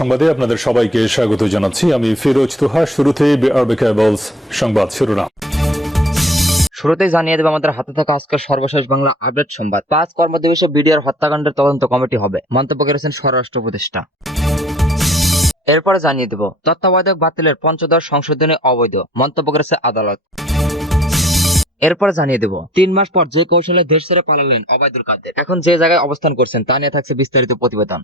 সংবাদে আপনাদের সবাইকে স্বাগত জানাচ্ছি। আমি ফিরোজ তুহা। শুরুতেই বিআরবি কেবলস সংবাদ শিরোনাম। শুরুতেই জানিয়ে দেব আমাদের হাতে থাকা আজকের সর্বশেষ বাংলা আপডেট সংবাদ। 5 কর্মদিবসে বিডিআর হত্যাকাণ্ডের তদন্ত কমিটি হবে, মন্তব্য করেছেন স্বরাষ্ট্র উপদেষ্টা। এরপরে জানিয়ে দেব তত্ত্বাবধায়ক বাতিলের পঞ্চদশ সংশোধনী অবৈধ, মন্তব্য করেছে আদালত। এরপরে জানিয়ে দেব 3 মাস পর যে কৌশলে দেশ ছেড়ে পালালেন ওবায়দুল কাদের, এখন যে জায়গায় অবস্থান করছেন তা নিয়ে থাকছে বিস্তারিত প্রতিবেদন।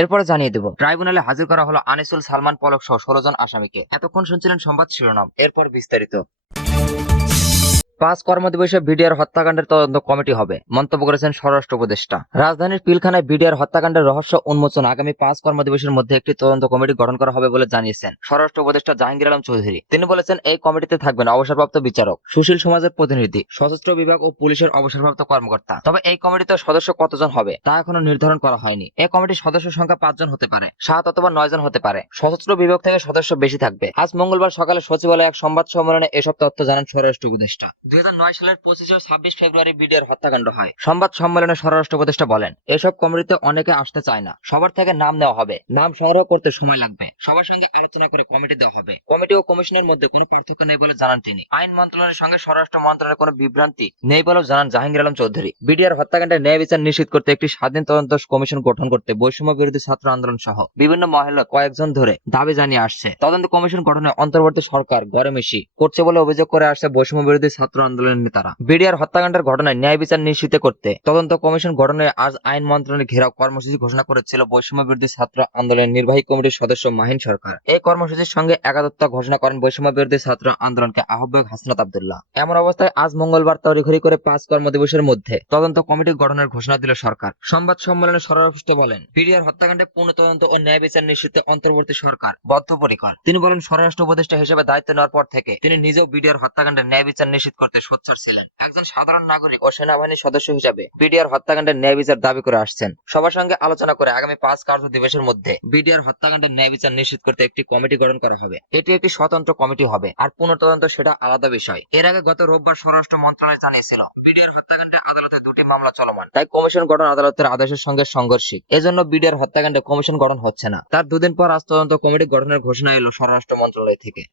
এরপরে জানিয়ে দেব ট্রাইব্যুনালে হাজির করা হলো আনিসুল, সালমান, পলক সহ 16 জন আসামিকে। এতক্ষণ শুনছিলেন সংবাদ শিরোনাম, এরপর বিস্তারিত। 5 কর্মদিবসে বিডিআর হত্যাকাণ্ডের তদন্ত কমিটি হবে, মন্তব্য করেছেন স্বরাষ্ট্র উপদেষ্টা। রাজধানীর পিলখানায় বিডিআর হত্যাকাণ্ডের রহস্য উন্মোচন আগামী 5 কর্মদিবসের মধ্যে একটি তদন্ত কমিটি গঠন করা হবে বলে জানিয়েছেন স্বরাষ্ট্র উপদেষ্টা জাহাঙ্গীর আলম চৌধুরী। তিনি বলেছেন, এই কমিটিতে থাকবেন অবসরপ্রাপ্ত বিচারক, সুশীল সমাজের প্রতিনিধি, সশস্ত্র বিভাগ ও পুলিশের অবসরপ্রাপ্ত কর্মকর্তা। তবে এই কমিটিতে সদস্য কতজন হবে তা এখনো নির্ধারণ করা হয়নি। এই কমিটির সদস্য সংখ্যা 5 জন হতে পারে, 7 অথবা 9 জন হতে পারে। সশস্ত্র বিভাগ থেকে সদস্য বেশি থাকবে। আজ মঙ্গলবার সকালে সচিবালয়ে এক সংবাদ সম্মেলনে এসব তথ্য জানান স্বরাষ্ট্র উপদেষ্টা। 2009 সালের 25 ও 26 ফেব্রুয়ারি বিডিআর হত্যাকাণ্ড হয়। সংবাদ সম্মেলনে স্বরাষ্ট্র উপদেষ্টা বলেন, এসব কমিটিতে অনেকে আসতে চায় না, সবার থেকে নাম নেওয়া হবে, নাম সংগ্রহ করতে সময় লাগবে, সবার সঙ্গে আলোচনা করে কমিটি দেওয়া হবে। কমিটি ও কমিশনের মধ্যে কোনো পার্থক্য নেই বলে জানান তিনি। আইন মন্ত্রণালয়ের সঙ্গে স্বরাষ্ট্র মন্ত্রণালয়ের কোনো বিভ্রান্তি নেই বলেও জানান জাহাঙ্গীর আলম চৌধুরী। বিডিআর হত্যাকাণ্ডের ন্যায় বিচার নিশ্চিত করতে একটি স্বাধীন তদন্ত কমিশন গঠন করতে বৈষম্য বিরোধী ছাত্র আন্দোলন সহ বিভিন্ন মহলে কয়েকজন ধরে দাবি জানিয়ে আসছে। তদন্ত কমিশন গঠনে অন্তর্বর্তী সরকার গড়েমেশি করছে বলে অভিযোগ করে আসছে বৈষম্য বিরোধী ছাত্র আন্দোলনের নেতারা। বিডিআর হত্যাকাণ্ডের ঘটনায় ন্যায় বিচার নিশ্চিত করতে তদন্ত কমিশন গঠনে আজ আইন মন্ত্রণালয়ের ঘেরাও কর্মসূচি ঘোষণা করেছিল বৈষম্য বিরোধী ছাত্র আন্দোলনের নির্বাহী কমিটির সদস্য মাহিন সরকার। এই কর্মসূচির সঙ্গে একাত্মতা ঘোষণা করেন বৈষম্য বিরোধী ছাত্র আন্দোলনকে আহ্বায়ক হাসনাত আব্দুল্লাহ। এমন অবস্থায় আজ মঙ্গলবার তড়িঘড়ি করে 5 কর্মদিবসের মধ্যে তদন্ত কমিটি গঠনের ঘোষণা দিল সরকার। সংবাদ সম্মেলনে স্বরাষ্ট্র বলেন, বিডিআর হত্যাকাণ্ডে পূর্ণ তদন্ত ও ন্যায় বিচার নিশ্চিতে অন্তর্বর্তী সরকার বদ্ধপরিকর। তিনি বলেন, স্বরাষ্ট্র উপদেষ্টা হিসেবে দায়িত্ব নেওয়ার পর থেকে তিনি নিজেও বিডিআর হত্যাকাণ্ডের ন্যায় বিচার নিশ্চিত করতে সোচ্চার ছিলেন। একজন সাধারণ নাগরিক ও সেনাবাহিনীর সদস্য হিসেবে বিডিআর হত্যাকাণ্ডের ন্যায় বিচার দাবি করে আসছেন। সবার সঙ্গে আলোচনা করে আগামী 5 কার্য দিবসের মধ্যে বিডিআর হত্যাকাণ্ডের ন্যায় বিচার নিশ্চিত করতে একটি কমিটি গঠন করা হবে। এটি একটি স্বতন্ত্র কমিটি হবে, আর পুনঃতদন্ত সেটা আলাদা বিষয়। এর আগে গত রোববার স্বরাষ্ট্র মন্ত্রণালয় জানিয়েছিল, বিডিআর হত্যাকাণ্ডে আদালতে 2টি মামলা চলমান, তাই কমিশন গঠন আদালতের আদেশের সঙ্গে সংঘর্ষিক। এজন্য বিডিআর হত্যাকাণ্ডে কমিশন গঠন হচ্ছে না। তার 2 দিন পর আজ তদন্ত কমিটি গঠনের ঘোষণা এলো স্বরাষ্ট্র মন্ত্রণালয় থেকে।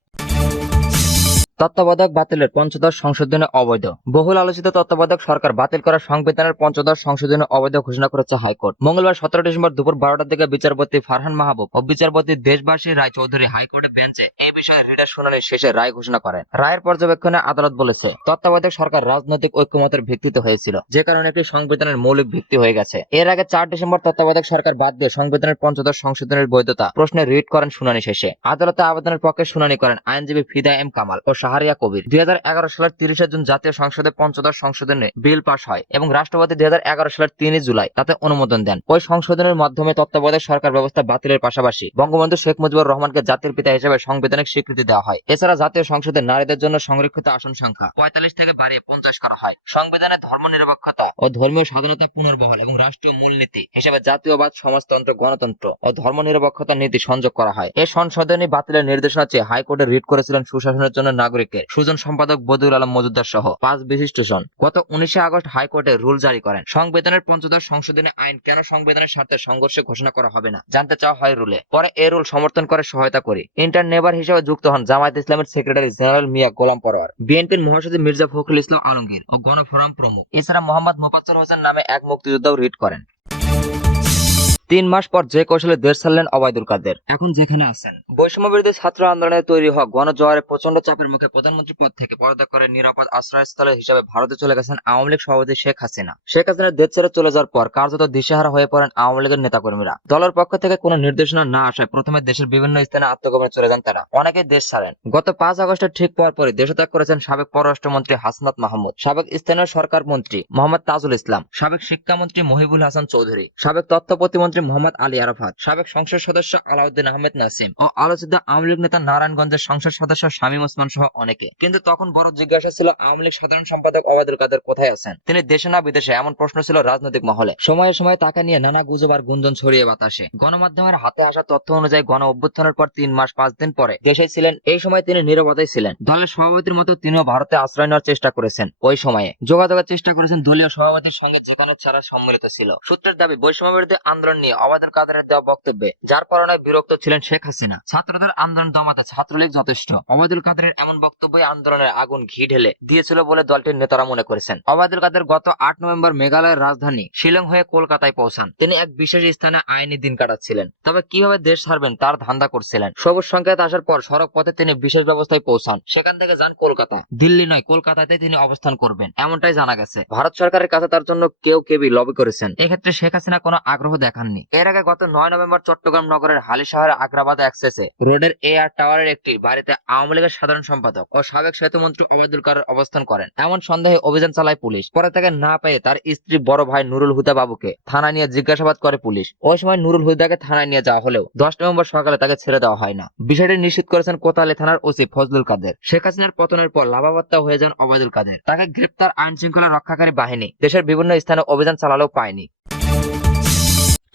তত্ত্বাবধায়ক বাতিলের পঞ্চদশ সংশোধনী অবৈধ। বহুল আলোচিত তত্ত্বাবধায়ক সরকার বাতিল করা সংবিধানের পঞ্চদশ সংশোধনী অবৈধ ঘোষণা করেছে হাইকোর্ট। মঙ্গলবার 17 ডিসেম্বর দুপুর 12টার দিকে বিচারপতি ফারহান মাহবুব ও বিচারপতি দেশবাসী রায় চৌধুরী হাইকোর্টের বেঞ্চে এই বিষয়ে রিটের শুনানি শেষে রায় ঘোষণা করেন। রায়ের পর্যবেক্ষণে আদালত বলেছে, তত্ত্বাবধায়ক সরকার রাজনৈতিক ঐক্যমতের ভিত্তিতে হয়েছিল, যে কারণে এটি সংবিধানের মৌলিক ভিত্তি হয়ে গেছে। এর আগে 4 ডিসেম্বর তত্ত্বাবধায়ক সরকার বাদ দিয়ে সংবিধানের পঞ্চদশ সংশোধনের বৈধতা প্রশ্নে রিট করেন শুনানি শেষে। আদালতে আবেদনের পক্ষে শুনানি করেন আইনজীবী ফিদা এম কামাল ও শাহরিয়া কবির। 2011 সালের 30 জুন জাতীয় সংসদে পঞ্চদশ সংশোধনে বিল পাস হয় এবং রাষ্ট্রপতি 2011 সালের 3 জুলাই তাতে অনুমোদন দেন। ওই সংশোধনের মাধ্যমে তত্ত্বাবধায়ক সরকার ব্যবস্থা বাতিলের পাশাপাশি বঙ্গবন্ধু শেখ মুজিবুর রহমানকে জাতির পিতা হিসেবে সাংবিধানিক স্বীকৃতি দেওয়া হয়। এছাড়া জাতীয় সংসদে নারীদের জন্য সংরক্ষিত আসন সংখ্যা 45 থেকে বাড়িয়ে 50 করা হয়। সংবিধানে ধর্মনিরপেক্ষতা ও ধর্মীয় স্বাধীনতা পুনর্বহাল এবং রাষ্ট্রীয় মূলনীতি হিসেবে জাতীয়বাদ, সমাজতন্ত্র, গণতন্ত্র ও ধর্মনিরপেক্ষতা নীতি সংযোগ করা হয়। এই সংশোধনী বাতিলের নির্দেশনা চেয়ে হাইকোর্টে রিট করেছিলেন সুশাসনের জন্য নাগরিকের সুজন সম্পাদক বদিউল আলম মজুমদার সহ 5 বিশিষ্ট জন। গত 19 আগস্ট হাইকোর্টে রুল জারি করেন। সংবিধানের পঞ্চদশ সংশোধনী আইন কেন সংবিধানের স্বার্থে সংঘর্ষে ঘোষণা করা হবে না জানতে চাওয়া হয় রুলে। পরে এই রুল সমর্থন করে সহায়তা করি ইন্টার নেভার হিসেবে যুক্ত হন জামায়াত ইসলামের সেক্রেটারি জেনারেল মিয়া গোলাম পরোয়ার, বিএনপির মহাসচিব মির্জা ফখরুল ইসলাম আলমগীর ও গণফোরাম প্রমুখ। এছাড়া মোহাম্মদ মোফাজ্জল হোসেন নামে এক মুক্তিযোদ্ধাও রিট করেন। 3 মাস পর যে কৌশলে দেশ ছাড়লেন ওবায়দুল কাদের, এখন যেখানে আছেন। বৈষম্য বিরোধী ছাত্র আন্দোলনে তৈরি হওয়া গণজোয়ারে প্রচন্ড চাপের মুখে প্রধানমন্ত্রী পদ থেকে পদত্যাগ করে নিরাপদ আশ্রয়স্থল হিসেবে ভারতে চলে গেছেন আওয়ামী লীগ সভাপতি শেখ হাসিনা। শেখ হাসিনার দেশ ছেড়ে চলে যাওয়ার পর কার্যত দিশেহারা হয়ে পড়েন আওয়ামী লীগের নেতাকর্মীরা। দলের পক্ষ থেকে কোনো নির্দেশনা না আসায় প্রথমে দেশের বিভিন্ন স্থানে আত্মগোপনে চলে যান তারা। অনেকে দেশ ছাড়েন। গত 5 আগস্টের ঠিক পরপরই দেশত্যাগ করেছেন সাবেক পররাষ্ট্রমন্ত্রী হাসনাত মাহমুদ, সাবেক স্থানীয় সরকার মন্ত্রী মোহাম্মদ তাজুল ইসলাম, সাবেক শিক্ষামন্ত্রী মহিবুল হাসান চৌধুরী, সাবেক তথ্য প্রতিমন্ত্রী মোহাম্মদ আলী আরাফাত, সাবেক সংসদ সদস্য আলাউদ্দিন আহমেদ নাসিম ও আলোচিত আওয়ামী লীগ নেতা নারায়ণগঞ্জের সংসদ সদস্য শামীম ওসমান সহ অনেকে। কিন্তু তখন বড় জিজ্ঞাসা ছিল, আওয়ামী লীগ সাধারণ সম্পাদক ওবায়দুল কাদের কোথায় আছেন? তিনি দেশে না বিদেশে, এমন প্রশ্ন ছিল রাজনৈতিক মহলে। সময়ে সময়ে তাকে নিয়ে নানা গুজব আর গুঞ্জন ছড়িয়ে বাতাসে। গণমাধ্যমের হাতে আসা তথ্য অনুযায়ী গণ অভ্যুত্থানের পর 3 মাস 5 দিন পরে দেশে ছিলেন। এই সময় তিনি নীরবতায় ছিলেন। দলের সভাপতির মতো তিনিও ভারতে আশ্রয় নেওয়ার চেষ্টা করেছেন। ওই সময়ে যোগাযোগের চেষ্টা করেছেন দলীয় সভাপতির সঙ্গে, যেখানে ছাড়া সম্মিলিত ছিল। সূত্রের দাবি, বৈষম্য বিরোধী আন্দোলন নিয়ে ওবায়দুল কাদেরের দেওয়া বক্তব্যে যার কারণে বিরক্ত ছিলেন শেখ হাসিনা। ছাত্রদের আন্দোলন দমাতে ছাত্রলীগ যথেষ্ট। ওবায়দুল কাদেরের এমন বক্তব্যই আন্দোলনের আগুন ঘি ঢেলে দিয়েছিল বলে দলটির নেতারা মনে করেছেন। ওবায়দুল কাদের গত 8 নভেম্বর মেঘালয়ের রাজধানী শিলং হয়ে কলকাতায় পৌঁছান। তিনি এক বিশেষ স্থানে আইনি দিন কাটাচ্ছিলেন। তবে কিভাবে দেশ ছাড়বেন তার ধান্দা করছিলেন। সবুজ সংকেত আসার পর সড়ক পথে তিনি বিশেষ ব্যবস্থায় পৌঁছান। সেখান থেকে যান কলকাতা। দিল্লি নয়, কলকাতাতে তিনি অবস্থান করবেন এমনটাই জানা গেছে। ভারত সরকারের কাছে তার জন্য কেউ লবি করেছেন। এক্ষেত্রে শেখ হাসিনা কোনো আগ্রহ দেখাননি। এর আগে গত 9 নভেম্বর চট্টগ্রাম নগরের হালি শহরের আগ্রাবাদ এক্সেসে রোডের এআর টাওয়ারের একটি বাড়িতে আওয়ামী লীগের সাধারণ সম্পাদক ও সাবেক সেতুমন্ত্রী ওবায়দুল কাদের অবস্থান করেন। এমন সন্দেহে অভিযান চালায় পুলিশ। পরে তাকে না পেয়ে তার স্ত্রী বড় ভাই নুরুল হুদা বাবুকে থানায় নিয়ে জিজ্ঞাসাবাদ করে পুলিশ। ওই সময় নুরুল হুদাকে থানায় নিয়ে যাওয়া হলেও 10 নভেম্বর সকালে তাকে ছেড়ে দেওয়া হয় না। বিষয়টি নিশ্চিত করেছেন কোতোয়ালি থানার ওসি ফজলুল কাদের। শেখ হাসিনার পতনের পর লাভাবাত্তা হয়ে যান ওবায়দুল কাদের। তাকে গ্রেপ্তার আইন শৃঙ্খলা রক্ষাকারী বাহিনী দেশের বিভিন্ন স্থানে অভিযান চালালেও পায়নি।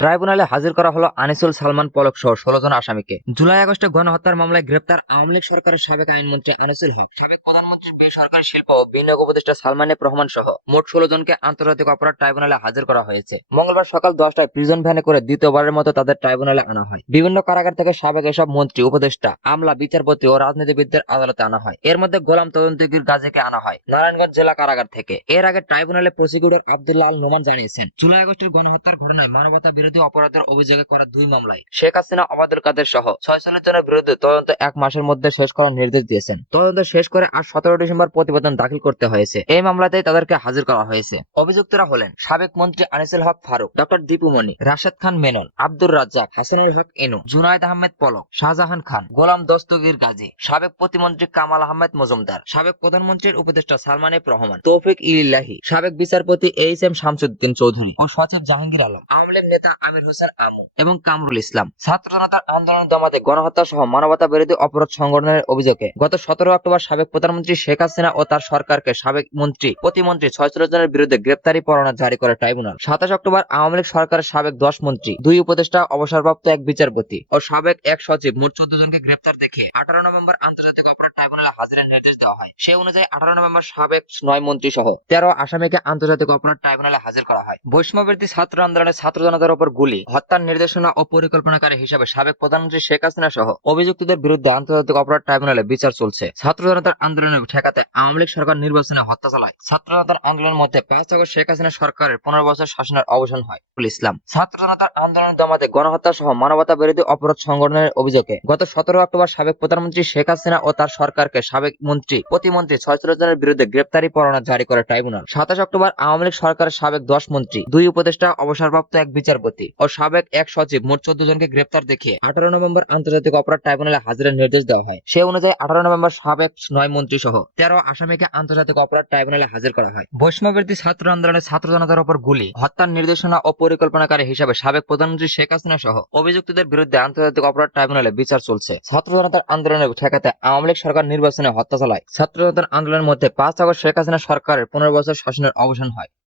ট্রাইব্যুনালে হাজির করা হলো আনিসুল সালমান পলক সহ 16 জন আসামিকে। জুলাই আগস্টে গণহত্যার মামলায় গ্রেপ্তার আওয়ামী লীগ সরকারের সাবেক আইনমন্ত্রী আনিসুল হক, সাবেক প্রধানমন্ত্রীর বেসরকারি শিল্প ও বিনিয়োগ উপদেষ্টা সালমান এফ রহমান সহ মোট 16 জনকে আন্তর্জাতিক অপরাধ ট্রাইব্যুনালে হাজির করা হয়েছে। মঙ্গলবার সকাল 10টায় প্রিজন ভ্যানে করে দ্বিতীয়বারের মতো তাদের ট্রাইব্যুনালে আনা হয়। বিভিন্ন কারাগার থেকে সাবেক এসব মন্ত্রী, উপদেষ্টা, আমলা, বিচারপতি ও রাজনীতিবিদদের আদালতে আনা হয়। এর মধ্যে গোলাম তদন্তগীর গাজীকে আনা হয় নারায়ণগঞ্জ জেলা কারাগার থেকে। এর আগে ট্রাইব্যুনালে প্রসিকিউটর আব্দুল্লাহ আল নোমান জানিয়েছেন, জুলাই আগস্টের গণহত্যার ঘটনায় মানবতা বিরোধী অপরাধের অভিযোগে করা 2 মামলায় শেখ হাসিনা, ওবায়দুল কাদের সহ 46 জনের বিরুদ্ধে তদন্ত 1 মাসের মধ্যে শেষ করার নির্দেশ দিয়েছেন। তদন্ত শেষ করে আজ 17 ডিসেম্বর প্রতিবেদন দাখিল করতে হয়েছে। এই মামলাতেই তাদেরকে হাজির করা হয়েছে। অভিযুক্তরা হলেন সাবেক মন্ত্রী আনিসুল হক ফারুক, ডক্টর দীপুমণি, রাশেদ খান মেনন, আব্দুর রাজ্জাক, হাসানুল হক এনু, জুনায়েদ আহমেদ পলক, শাহজাহান খান, গোলাম দস্তগীর গাজী, সাবেক প্রতিমন্ত্রী কামাল আহমেদ মজুমদার, সাবেক প্রধানমন্ত্রীর উপদেষ্টা সালমান এফ রহমান, তৌফিক ইলিল্লাহি, সাবেক বিচারপতি এইচ.এম. শামসুদ্দিন চৌধুরী ও সচিব জাহাঙ্গীর আলম, আওয়ামী লীগ নেতা আমির হোসেন আমু এবং কামরুল ইসলাম। ছাত্র জনতার আন্দোলন দমাতে গণহত্যা সহ মানবতা বিরোধী অপরাধ সংগঠনের অভিযোগে গত 17 অক্টোবর সাবেক প্রধানমন্ত্রী শেখ হাসিনা ও তার সরকারকে সাবেক মন্ত্রী, প্রতিমন্ত্রী 46 জনের বিরুদ্ধে গ্রেপ্তারি পরোয়ানা জারি করে ট্রাইব্যুনাল। 27 অক্টোবর আওয়ামী লীগ সরকারের সাবেক 10 মন্ত্রী, 2 উপদেষ্টা, অবসরপ্রাপ্ত 1 বিচারপতি ও সাবেক 1 সচিব মোট 14 জনকে গ্রেপ্তার দেখিয়ে 18 নভেম্বর আন্তর্জাতিক অপরাধ ট্রাইব্যুনালে হাজিরের নির্দেশ দেওয়া হয়। সে অনুযায়ী 18 নভেম্বর সাবেক 9 মন্ত্রী সহ 13 আসামিকে আন্তর্জাতিক অপরাধ ট্রাইব্যুনালে হাজির করা হয়। বৈষম্যবিরোধী ছাত্র আন্দোলনে ছাত্র জনতার উপর গুলি, হত্যার নির্দেশনা ও পরিকল্পনাকারী হিসেবে সাবেক প্রধানমন্ত্রী শেখ হাসিনা সহ অভিযুক্তদের বিরুদ্ধে আন্তর্জাতিক অপরাধ ট্রাইব্যুনালে বিচার চলছে। ছাত্র জনতার আন্দোলনে ঠেকাতে আওয়ামী লীগ সরকার নির্বাচনে হত্যা চালায়। ছাত্র জনতার আন্দোলনের মধ্যে 5 আগস্ট শেখ হাসিনা সরকারের 15 বছর শাসনের অবসান হয়। ইসলাম ছাত্র জনতার আন্দোলন দমাতে গণহত্যা সহ মানবতা বিরোধী অপরাধ সংগঠনের অভিযোগে গত 17 অক্টোবর সাবেক প্রধানমন্ত্রী শেখ হাসিনা ও তার সরকারকে সাবেক মন্ত্রী, প্রতিমন্ত্রী 46 জনের বিরুদ্ধে গ্রেপ্তারি পরোয়ানা জারি করে ট্রাইব্যুনাল। 27 অক্টোবর আওয়ামী লীগ সরকারের সাবেক 10 মন্ত্রী, 2 উপদেষ্টা, অবসরপ্রাপ্ত 1 বিচারপতি ও সাবেক 1 সচিব মোট 14 জনকে গ্রেপ্তার দেখিয়ে 18 নভেম্বর আন্তর্জাতিক অপরাধ ট্রাইব্যুনালে হাজিরের নির্দেশ দেওয়া হয়। সে অনুযায়ী 18 নভেম্বর সাবেক 9 মন্ত্রী সহ 13 আসামিকে আন্তর্জাতিক অপরাধ ট্রাইব্যুনালে হাজির করা হয়। বৈষম্যবিরোধী ছাত্র আন্দোলনে ছাত্র জনতার উপর গুলি, হত্যার নির্দেশনা ও পরিকল্পনাকারী হিসেবে সাবেক প্রধানমন্ত্রী শেখ হাসিনা সহ অভিযুক্তদের বিরুদ্ধে আন্তর্জাতিক অপরাধ ট্রাইব্যুনালে বিচার চলছে। ছাত্র জনতার আন্দোলনে ঠেকাতে আওয়ামী লীগ সরকার নির্বাচনে হত্যা চালায়। ছাত্র জনতার আন্দোলনের মধ্যে 5 আগস্ট শেখ হাসিনা সরকারের 15 বছর শাসনের অবসান হয়।